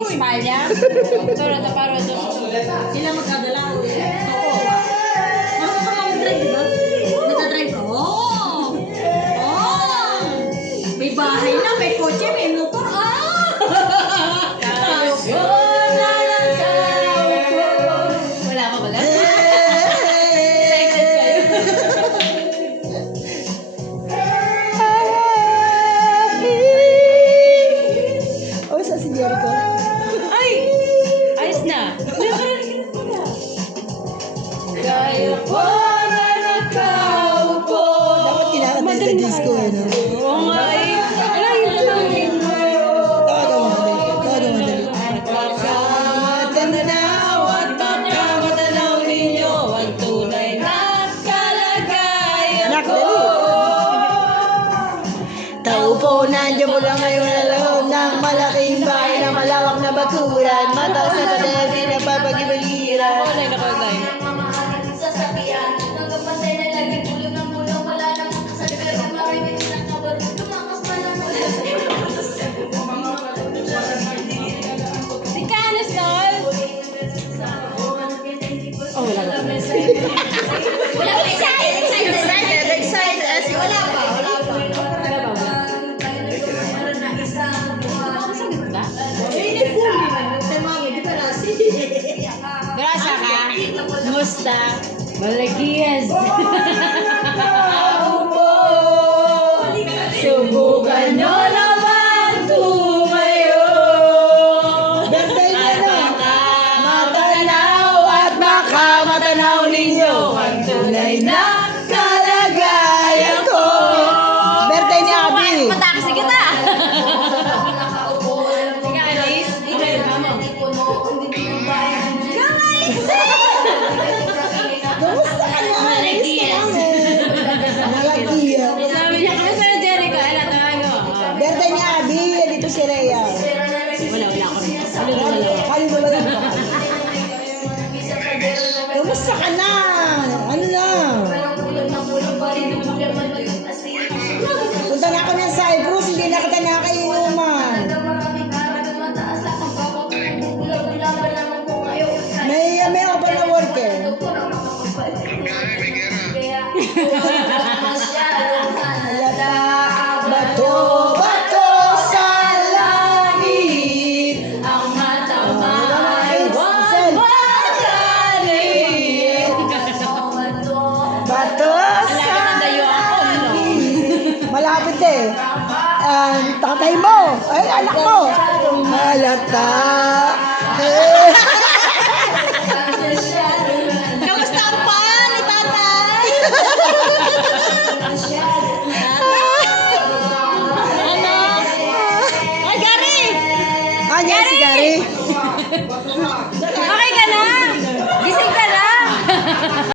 Espalda? Toro na paro ito. Sila magkadala ko eh. Oo. Marunong ka mag-drive, di ba? Nagka-drive ka? Oo. Oo. May bahay na, may kotse, may motor. Wala pa pala? Oh, sa si Jericho. Ay! Ayos na. Kaya po na nakaupo. Dapat kinakanta sa disco, eh, no? Oo nga eh. Ano yun? Tawagan mo dali. Matanaw at pagkamatanaw ninyo ang tunay na kalagayan Anak, ko. Taupo, nandiyan mo lang ngayon na loob ng malaking bahay na malawak na bakuran. Mataas na pader, di na papagibaliran. Online ako online. Si Canis Tol! Oh, wala ba? Wala pa, excited as wala pa. Masagit ba? Grasa ka? Musta? Malagiyas. Subukan nyo naman tumayo. Birthday niya na. Matanaw at baka matanaw ninyo ang tunay na kalagayan ko. Birthday ni Abby. Mataksi kita. Sige, Alice. Kamusta ka na? Malagiyas. Nalagiya. Sabi niya, kamusta na Jericho? Ala, tawago. Birthday ni Abby. Dito si Rhea. Wala ako. Kaluluwa lang ba? Kamusta ka na? Ano na? Punta na kami sa Cyprus. Hindi na kita nakainuman. May open na work eh. Halata, bato sa langit. Ang matamay, huwag magalit. Bato sa Malapit ang dayo ako, ano? malapit eh. Tatay mo. Ay, anak mo. Halata. Eh. Kamusta ang pan ni tatay? Ano? Ay, Gary! Yan si Gary. Okay ka na? Gising ka na?